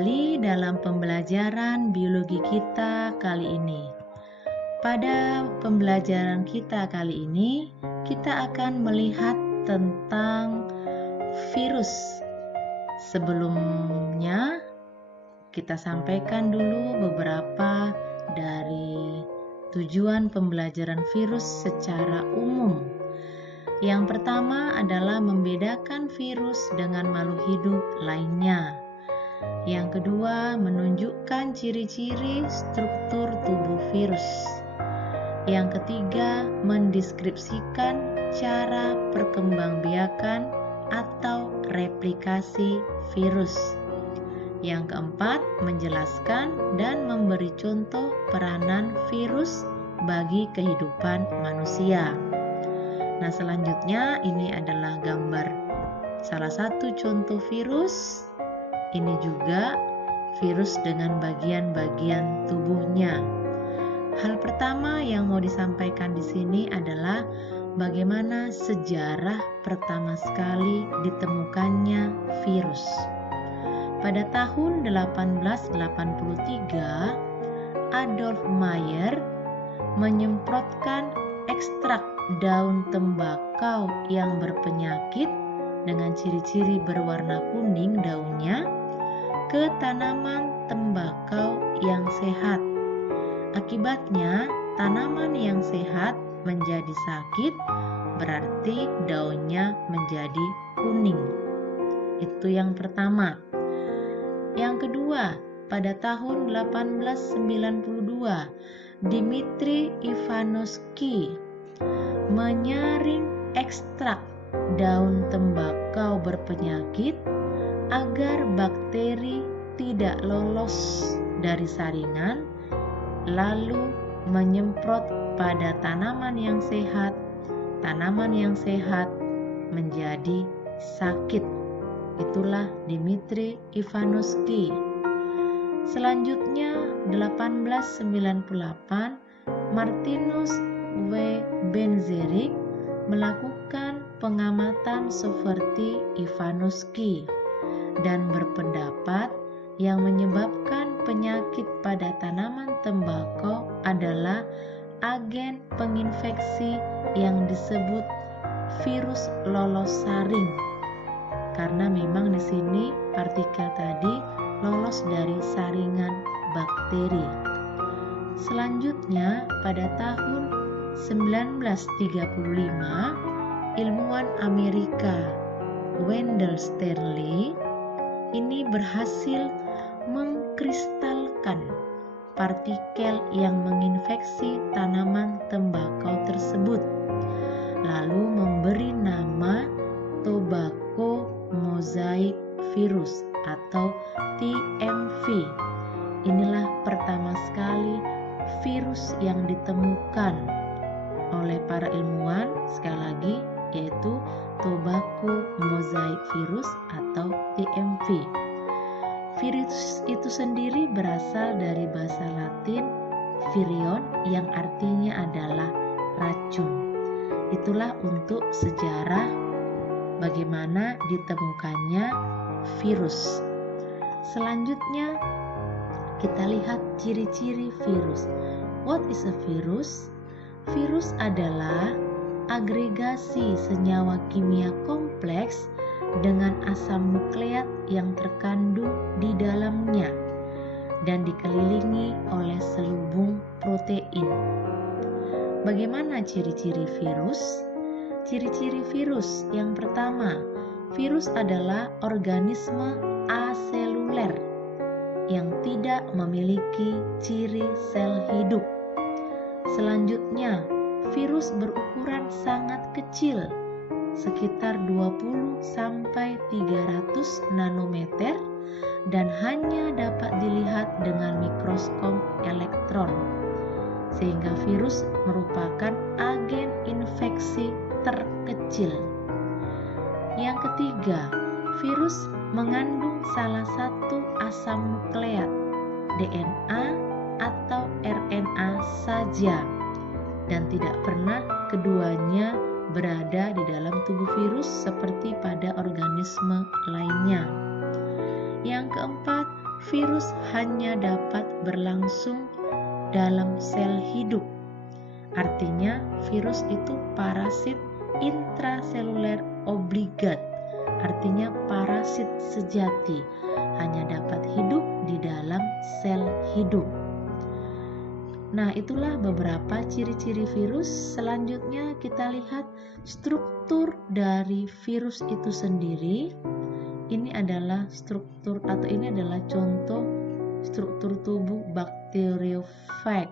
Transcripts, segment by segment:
kembali dalam pembelajaran biologi kita kali ini. Pada pembelajaran kita kali ini, kita akan melihat tentang virus. Sebelumnya, kita sampaikan dulu beberapa dari tujuan pembelajaran virus secara umum. Yang pertama adalah membedakan virus dengan makhluk hidup lainnya. Yang kedua, menunjukkan ciri-ciri struktur tubuh virus. Yang ketiga, mendeskripsikan cara perkembangbiakan atau replikasi virus. Yang keempat, menjelaskan dan memberi contoh peranan virus bagi kehidupan manusia. Nah, selanjutnya ini adalah gambar salah satu contoh virus. Ini juga virus dengan bagian-bagian tubuhnya. Hal pertama yang mau disampaikan di sini adalah bagaimana sejarah pertama sekali ditemukannya virus. Pada tahun 1883, Adolf Meyer menyemprotkan ekstrak daun tembakau yang berpenyakit dengan ciri-ciri berwarna kuning daunnya ke tanaman tembakau yang sehat. Akibatnya, tanaman yang sehat menjadi sakit, berarti daunnya menjadi kuning. Itu yang pertama. Yang kedua, pada tahun 1892, Dmitri Ivanovsky menyaring ekstrak daun tembakau berpenyakit agar bakteri tidak lolos dari saringan, lalu menyemprot pada tanaman yang sehat. Tanaman yang sehat menjadi sakit. Itulah Dmitri Ivanovsky. Selanjutnya 1898, Martinus W. Benzerik melakukan pengamatan seperti Ivanovsky dan berpendapat yang menyebabkan penyakit pada tanaman tembakau adalah agen penginfeksi yang disebut virus lolos saring. Karena memang di sini partikel tadi lolos dari saringan bakteri. Selanjutnya pada tahun 1935, ilmuwan Amerika Wendell Stanley ini berhasil mengkristalkan partikel yang menginfeksi tanaman tembakau tersebut, lalu memberi nama tobacco mosaic virus atau TMV. Inilah pertama sekali virus yang ditemukan oleh para ilmuwan, sekali lagi, yaitu tobacco mosaic virus atau TMV. Virus itu sendiri berasal dari bahasa Latin virion yang artinya adalah racun. Itulah untuk sejarah bagaimana ditemukannya virus. Selanjutnya kita lihat ciri-ciri virus. What is a virus? Virus adalah agregasi senyawa kimia kompleks dengan asam nukleat yang terkandung di dalamnya dan dikelilingi oleh selubung protein. Bagaimana ciri-ciri virus? Ciri-ciri virus yang pertama, virus adalah organisme aseluler yang tidak memiliki ciri sel hidup. Selanjutnya, virus berukuran sangat kecil, sekitar 20-300 nanometer dan hanya dapat dilihat dengan mikroskop elektron, sehingga virus merupakan agen infeksi terkecil. Yang ketiga, virus mengandung salah satu asam nukleat, DNA atau RNA saja, dan tidak pernah keduanya berada di dalam tubuh virus seperti pada organisme lainnya. Yang keempat, virus hanya dapat berlangsung dalam sel hidup. Artinya virus itu parasit intraseluler obligat, artinya parasit sejati, hanya dapat hidup di dalam sel hidup. Nah, itulah beberapa ciri-ciri virus. Selanjutnya kita lihat struktur dari virus itu sendiri. Ini adalah struktur atau ini adalah contoh struktur tubuh bakteriofag.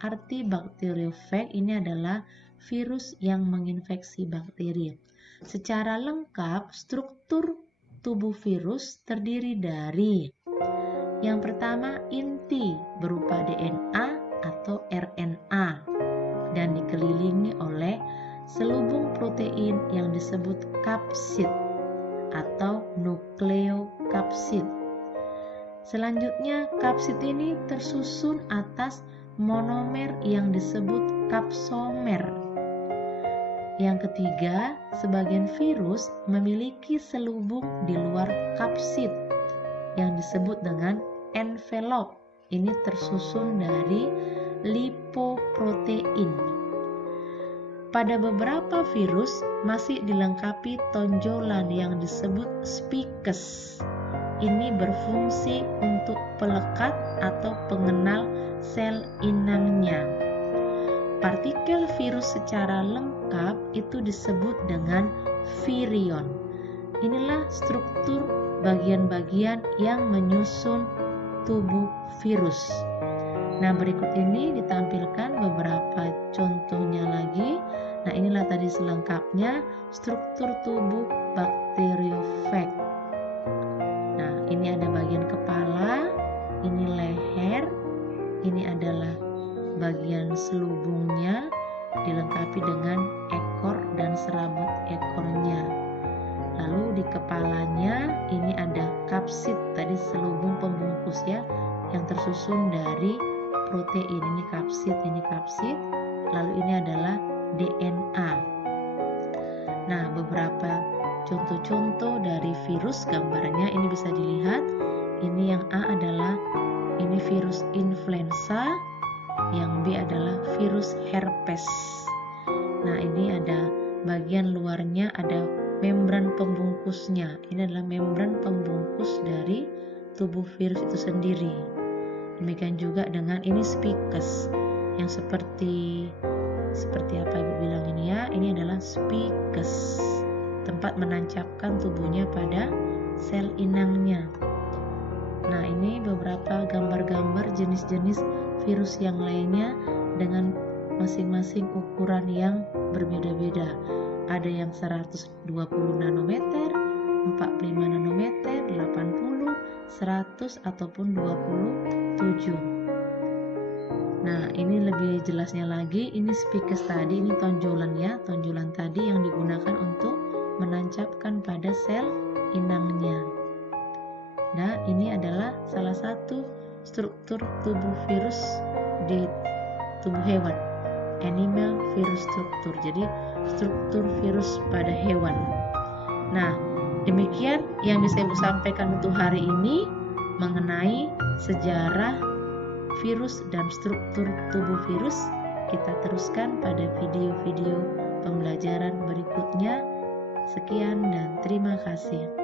Arti bakteriofag ini adalah virus yang menginfeksi bakteri. Secara lengkap, struktur tubuh virus terdiri dari yang pertama inti berupa DNA atau RNA dan dikelilingi oleh selubung protein yang disebut kapsid atau nukleokapsid. Selanjutnya, kapsid ini tersusun atas monomer yang disebut kapsomer. Yang ketiga, sebagian virus memiliki selubung di luar kapsid yang disebut dengan envelop. Ini tersusun dari lipoprotein. Pada beberapa virus masih dilengkapi tonjolan yang disebut spikes. Ini berfungsi untuk pelekat atau pengenal sel inangnya. Partikel virus secara lengkap itu disebut dengan virion. Inilah struktur bagian-bagian yang menyusun tubuh virus. Nah, berikut ini ditampilkan beberapa contohnya lagi. Nah, inilah tadi selengkapnya struktur tubuh bakteriofag. Nah, ini ada bagian kepala, ini leher, ini adalah bagian selubungnya dilengkapi dengan ekor dan serabut ekornya. Lalu di kepalanya ini ada kapsid, tadi selubung pembungkus ya, yang tersusun dari protein. Ini kapsid. Lalu ini adalah DNA. Nah, beberapa contoh-contoh dari virus gambarnya ini bisa dilihat. Ini yang A adalah ini virus influenza, yang B adalah virus herpes. Nah, ini ada bagian luarnya, ada membran pembungkusnya. Ini adalah membran pembungkus dari tubuh virus itu sendiri. Demikian juga dengan ini spikes yang seperti apa Ibu bilang ini ya. Ini adalah spikes, tempat menancapkan tubuhnya pada sel inangnya. Nah, ini beberapa gambar-gambar jenis-jenis virus yang lainnya dengan masing-masing ukuran yang berbeda-beda. Ada yang 120 nanometer, 45 nanometer, 80, 100 ataupun 27. Nah, ini lebih jelasnya lagi, ini spikes tadi, ini tonjolan ya, tonjolan tadi yang digunakan untuk menancapkan pada sel inangnya. Nah, ini adalah salah satu struktur tubuh virus di tubuh hewan, animal virus struktur. Jadi struktur virus pada hewan. Nah, demikian yang bisa Ibu sampaikan untuk hari ini mengenai sejarah virus dan struktur tubuh virus. Kita teruskan pada video-video pembelajaran berikutnya. Sekian dan terima kasih.